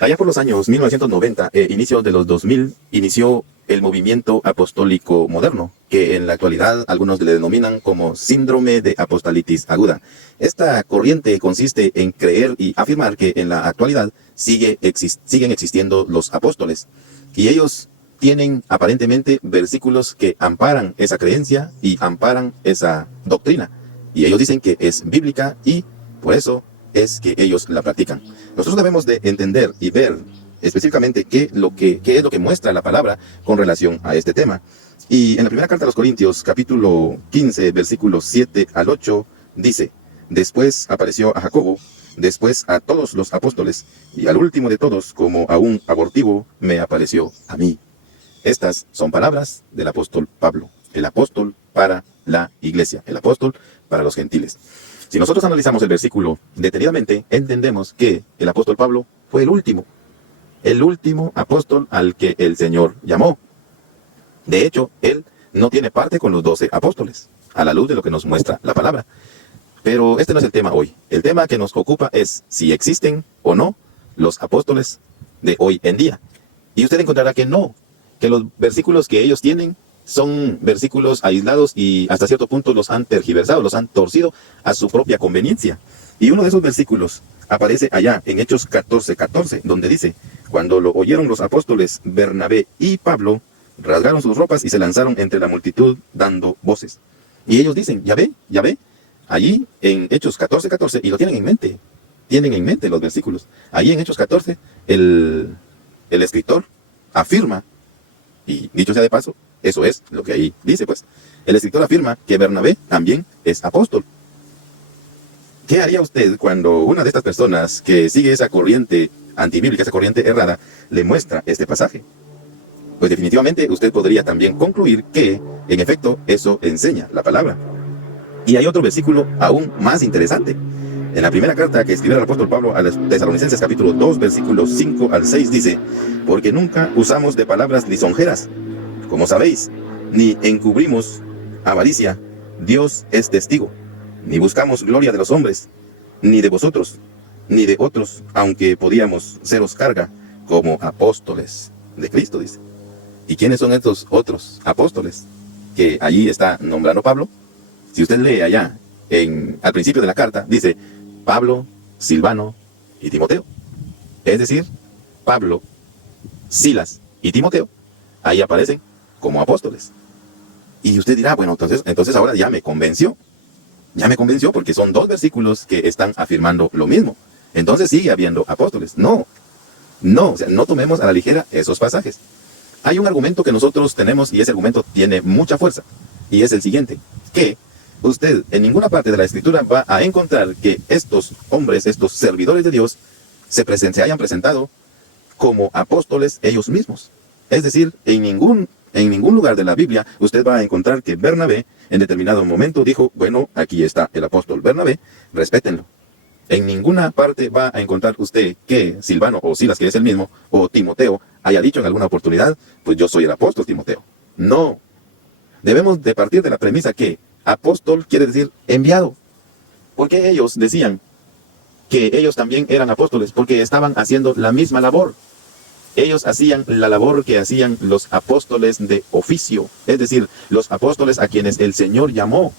Allá por los años 1990 e inicios de los 2000, inició el movimiento apostólico moderno, que en la actualidad algunos le denominan como síndrome de apostolitis aguda. Esta corriente consiste en creer y afirmar que en la actualidad siguen existiendo los apóstoles, y ellos tienen aparentemente versículos que amparan esa creencia y amparan esa doctrina, y ellos dicen que es bíblica y por eso es que ellos la practican. Nosotros debemos de entender y ver específicamente qué es lo que muestra la palabra con relación a este tema. Y en la primera carta a los Corintios, capítulo 15, versículos 7 al 8, dice: después apareció a Jacobo, después a todos los apóstoles, y al último de todos, como a un abortivo, me apareció a mí. Estas son palabras del apóstol Pablo, el apóstol para la iglesia, el apóstol para los gentiles. Si nosotros analizamos el versículo detenidamente, entendemos que el apóstol Pablo fue el último apóstol al que el Señor llamó. De hecho, él no tiene parte con los 12 apóstoles, a la luz de lo que nos muestra la palabra. Pero este no es el tema hoy. El tema que nos ocupa es si existen o no los apóstoles de hoy en día. Y usted encontrará que no, que los versículos que ellos tienen son versículos aislados y hasta cierto punto los han tergiversado, los han torcido a su propia conveniencia. Y uno de esos versículos aparece allá en Hechos 14:14, donde dice: cuando lo oyeron los apóstoles Bernabé y Pablo, rasgaron sus ropas y se lanzaron entre la multitud dando voces. Y ellos dicen: ya ve, allí en Hechos 14:14, y lo tienen en mente los versículos. Allí en Hechos 14, el escritor afirma, y dicho sea de paso, eso es lo que ahí dice, pues. El escritor afirma que Bernabé también es apóstol. ¿Qué haría usted cuando una de estas personas que sigue esa corriente antibíblica, esa corriente errada, le muestra este pasaje? Pues definitivamente usted podría también concluir que, en efecto, eso enseña la palabra. Y hay otro versículo aún más interesante. En la primera carta que escribió el apóstol Pablo a los Tesalonicenses, capítulo 2, versículos 5 al 6, dice: porque nunca usamos de palabras lisonjeras, como sabéis, ni encubrimos avaricia, Dios es testigo, ni buscamos gloria de los hombres, ni de vosotros, ni de otros, aunque podíamos seros carga, como apóstoles de Cristo, dice. ¿Y quiénes son estos otros apóstoles que allí está nombrando Pablo? Si usted lee allá, al principio de la carta, dice: Pablo, Silvano y Timoteo. Es decir, Pablo, Silas y Timoteo, ahí aparecen como apóstoles. Y usted dirá: bueno, entonces ahora ya me convenció porque son dos versículos que están afirmando lo mismo. Entonces sigue habiendo apóstoles. No, o sea, no tomemos a la ligera esos pasajes. Hay un argumento que nosotros tenemos, y ese argumento tiene mucha fuerza, y es el siguiente: que usted en ninguna parte de la Escritura va a encontrar que estos hombres, estos servidores de Dios, se hayan presentado como apóstoles ellos mismos. Es decir, en ningún lugar de la Biblia usted va a encontrar que Bernabé en determinado momento dijo: bueno, aquí está el apóstol Bernabé, respétenlo. En ninguna parte va a encontrar usted que Silvano o Silas, que es el mismo, o Timoteo, haya dicho en alguna oportunidad: pues yo soy el apóstol Timoteo. No. Debemos de partir de la premisa que apóstol quiere decir enviado. Porque ellos decían que ellos también eran apóstoles, porque estaban haciendo la misma labor. Ellos hacían la labor que hacían los apóstoles de oficio, es decir, los apóstoles a quienes el Señor llamó.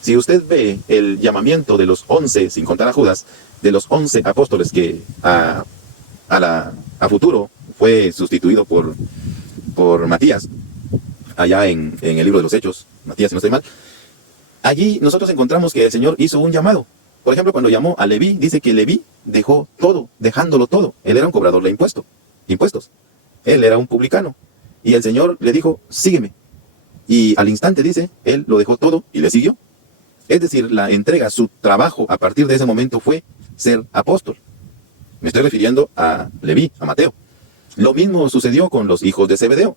Si usted ve el llamamiento de los 11, sin contar a Judas, de los 11 apóstoles que a futuro fue sustituido por Matías, allá en el libro de los Hechos, Matías, si no estoy mal, allí nosotros encontramos que el Señor hizo un llamado. Por ejemplo, cuando llamó a Leví, dice que Leví dejó todo, dejándolo todo. Él era un cobrador de impuestos. Él era un publicano. Y el Señor le dijo: sígueme. Y al instante, dice, él lo dejó todo y le siguió. Es decir, la entrega, su trabajo a partir de ese momento fue ser apóstol. Me estoy refiriendo a Leví, a Mateo. Lo mismo sucedió con los hijos de Zebedeo.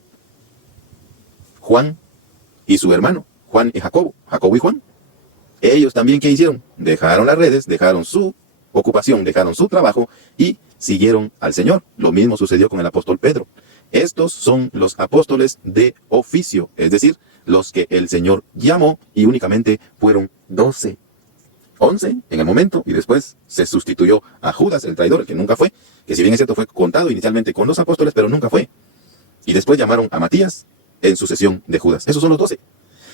Juan y su hermano, Juan y Jacobo y Juan. Ellos también, ¿qué hicieron? Dejaron las redes, dejaron su ocupación, dejaron su trabajo y siguieron al Señor. Lo mismo sucedió con el apóstol Pedro. Estos son los apóstoles de oficio, es decir, los que el Señor llamó, y únicamente fueron 12. 11 en el momento, y después se sustituyó a Judas, el traidor, el que nunca fue, que si bien es cierto fue contado inicialmente con los apóstoles, pero nunca fue. Y después llamaron a Matías en sucesión de Judas. Esos son los 12.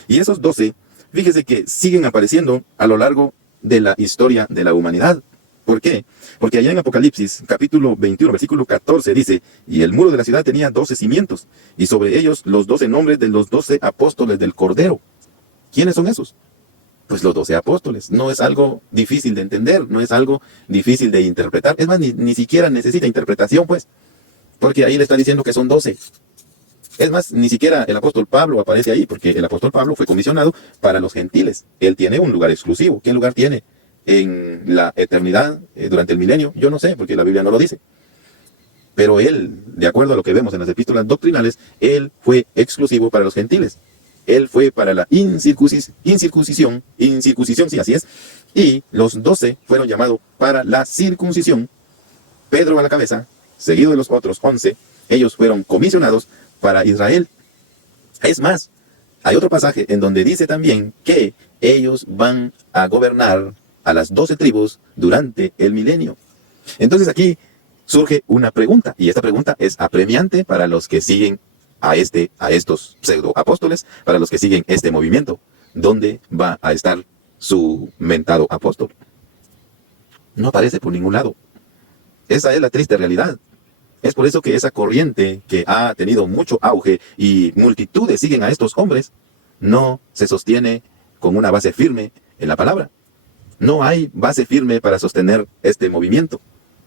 Y esos 12, fíjese que siguen apareciendo a lo largo de la historia de la humanidad. ¿Por qué? Porque allá en Apocalipsis, capítulo 21, versículo 14, dice: y el muro de la ciudad tenía 12 cimientos, y sobre ellos los 12 nombres de los 12 apóstoles del Cordero. ¿Quiénes son esos? Pues los 12 apóstoles. No es algo difícil de entender, no es algo difícil de interpretar. Es más, ni siquiera necesita interpretación, pues, porque ahí le está diciendo que son 12. Es más, ni siquiera el apóstol Pablo aparece ahí, porque el apóstol Pablo fue comisionado para los gentiles. Él tiene un lugar exclusivo. ¿Qué lugar tiene en la eternidad, durante el milenio? Yo no sé, porque la Biblia no lo dice. Pero él, de acuerdo a lo que vemos en las epístolas doctrinales, él fue exclusivo para los gentiles. Él fue para la incircuncisión, sí, así es. Y los 12 fueron llamados para la circuncisión. Pedro a la cabeza, seguido de los otros 11, ellos fueron comisionados para Israel. Es más, hay otro pasaje en donde dice también que ellos van a gobernar a las 12 tribus durante el milenio. Entonces aquí surge una pregunta, y esta pregunta es apremiante para los que siguen a estos pseudo apóstoles, para los que siguen este movimiento. ¿Dónde va a estar su mentado apóstol? No aparece por ningún lado. Esa es la triste realidad. Es por eso que esa corriente que ha tenido mucho auge y multitudes siguen a estos hombres, no se sostiene con una base firme en la palabra. No hay base firme para sostener este movimiento.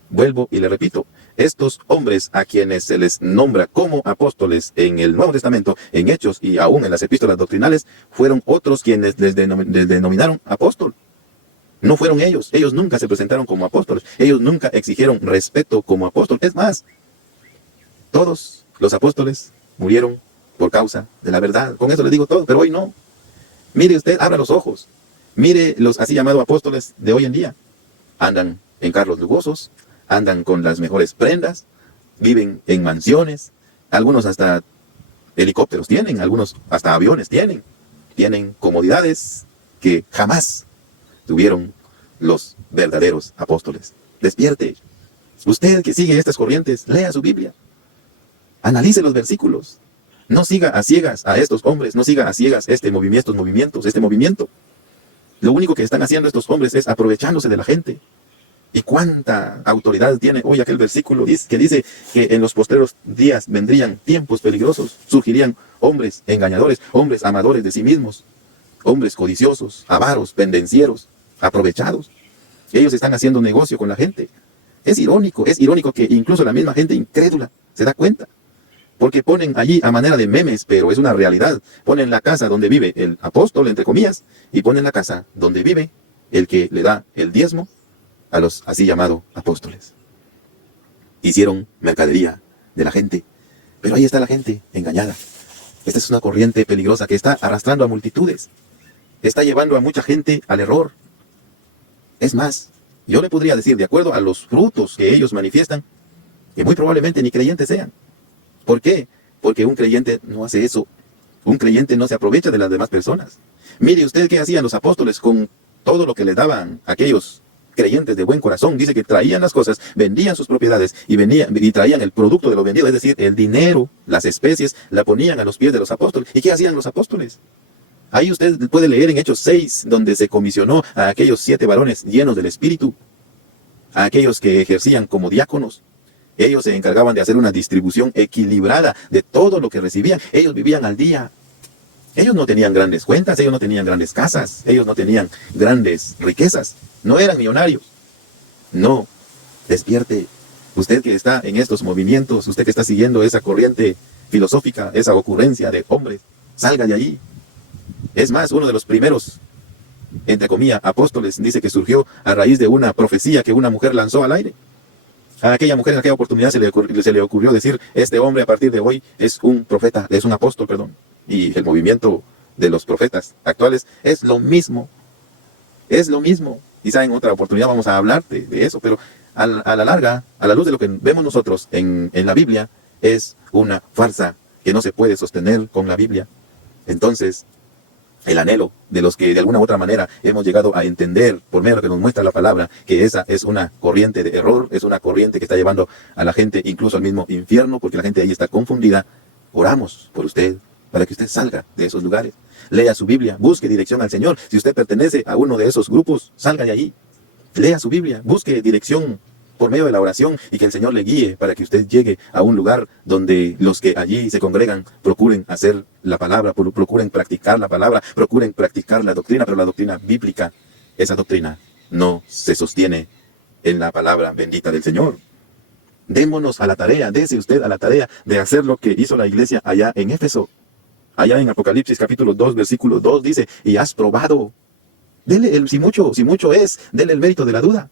Vuelvo y le repito, estos hombres a quienes se les nombra como apóstoles en el Nuevo Testamento, en Hechos y aún en las epístolas doctrinales, fueron otros quienes les denominaron apóstol. No fueron ellos. Ellos nunca se presentaron como apóstoles. Ellos nunca exigieron respeto como apóstol. Es más, todos los apóstoles murieron por causa de la verdad. Con eso les digo todo, pero hoy no. Mire usted, abra los ojos. Mire los así llamados apóstoles de hoy en día. Andan en carros lujosos, andan con las mejores prendas, viven en mansiones, algunos hasta helicópteros tienen, algunos hasta aviones tienen comodidades que jamás tuvieron los verdaderos apóstoles. Despierte. Usted que sigue estas corrientes, lea su Biblia. Analice los versículos. No siga a ciegas a estos hombres, no siga a ciegas este movimiento. Lo único que están haciendo estos hombres es aprovechándose de la gente. ¿Y cuánta autoridad tiene hoy aquel versículo que dice que en los postreros días vendrían tiempos peligrosos? Surgirían hombres engañadores, hombres amadores de sí mismos, hombres codiciosos, avaros, pendencieros, aprovechados. Ellos están haciendo negocio con la gente. Es irónico que incluso la misma gente incrédula se da cuenta. Porque ponen allí a manera de memes, pero es una realidad. Ponen la casa donde vive el apóstol, entre comillas, y ponen la casa donde vive el que le da el diezmo a los así llamados apóstoles. Hicieron mercadería de la gente, pero ahí está la gente engañada. Esta es una corriente peligrosa que está arrastrando a multitudes, está llevando a mucha gente al error. Es más, yo le podría decir, de acuerdo a los frutos que ellos manifiestan, que muy probablemente ni creyentes sean. ¿Por qué? Porque un creyente no hace eso. Un creyente no se aprovecha de las demás personas. Mire usted qué hacían los apóstoles con todo lo que les daban aquellos creyentes de buen corazón. Dice que traían las cosas, vendían sus propiedades y traían el producto de lo vendido, es decir, el dinero, las especies, la ponían a los pies de los apóstoles. ¿Y qué hacían los apóstoles? Ahí usted puede leer en Hechos 6, donde se comisionó a aquellos 7 varones llenos del Espíritu, a aquellos que ejercían como diáconos. Ellos se encargaban de hacer una distribución equilibrada de todo lo que recibían. Ellos vivían al día. Ellos no tenían grandes cuentas, ellos no tenían grandes casas, ellos no tenían grandes riquezas. No eran millonarios. No. Despierte. Usted que está en estos movimientos, usted que está siguiendo esa corriente filosófica, esa ocurrencia de hombres, salga de allí. Es más, uno de los primeros, entre comillas, apóstoles, dice que surgió a raíz de una profecía que una mujer lanzó al aire. A aquella mujer en aquella oportunidad se le ocurrió decir: este hombre a partir de hoy es un profeta, es un apóstol, perdón. Y el movimiento de los profetas actuales es lo mismo. Es lo mismo. Quizá en otra oportunidad vamos a hablar de eso, pero a la larga, a la luz de lo que vemos nosotros en la Biblia, es una farsa que no se puede sostener con la Biblia. Entonces, el anhelo de los que de alguna u otra manera hemos llegado a entender por medio de lo que nos muestra la palabra, que esa es una corriente de error, es una corriente que está llevando a la gente incluso al mismo infierno, porque la gente ahí está confundida. Oramos por usted, para que usted salga de esos lugares. Lea su Biblia, busque dirección al Señor. Si usted pertenece a uno de esos grupos, salga de allí. Lea su Biblia, busque dirección por medio de la oración y que el Señor le guíe para que usted llegue a un lugar donde los que allí se congregan procuren hacer la palabra, procuren practicar la palabra, procuren practicar la doctrina, pero la doctrina bíblica, esa doctrina no se sostiene en la palabra bendita del Señor. Démonos a la tarea, dése usted a la tarea de hacer lo que hizo la iglesia allá en Éfeso. Allá en Apocalipsis capítulo 2, versículo 2 dice, y has probado. Dele si mucho es, dele el mérito de la duda.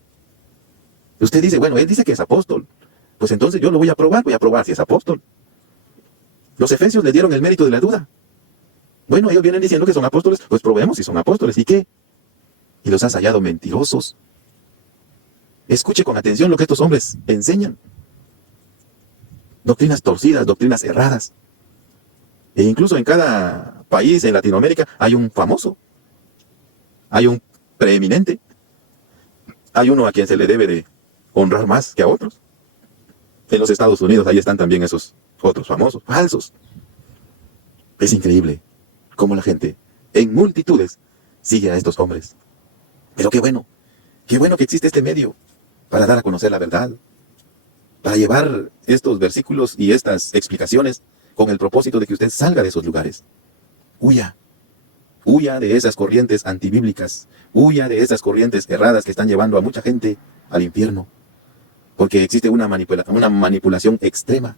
Usted dice, bueno, él dice que es apóstol. Pues entonces yo lo voy a probar si es apóstol. Los efesios le dieron el mérito de la duda. Bueno, ellos vienen diciendo que son apóstoles, pues probemos si son apóstoles. ¿Y qué? Y los has hallado mentirosos. Escuche con atención lo que estos hombres enseñan. Doctrinas torcidas, doctrinas erradas. E incluso en cada país en Latinoamérica hay un famoso, hay un preeminente, hay uno a quien se le debe de honrar más que a otros. En los Estados Unidos ahí están también esos otros famosos, falsos. Es increíble cómo la gente en multitudes sigue a estos hombres. Pero qué bueno que existe este medio para dar a conocer la verdad, para llevar estos versículos y estas explicaciones con el propósito de que usted salga de esos lugares. Huya de esas corrientes antibíblicas, huya de esas corrientes erradas que están llevando a mucha gente al infierno. Porque existe una manipulación extrema.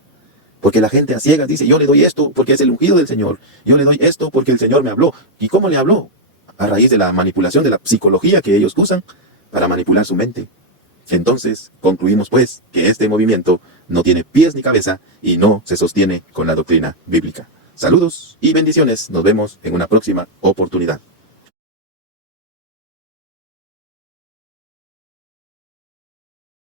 Porque la gente a ciegas dice, yo le doy esto porque es el ungido del Señor. Yo le doy esto porque el Señor me habló. ¿Y cómo le habló? A raíz de la manipulación, de la psicología que ellos usan para manipular su mente. Entonces, concluimos pues que este movimiento no tiene pies ni cabeza y no se sostiene con la doctrina bíblica. Saludos y bendiciones. Nos vemos en una próxima oportunidad.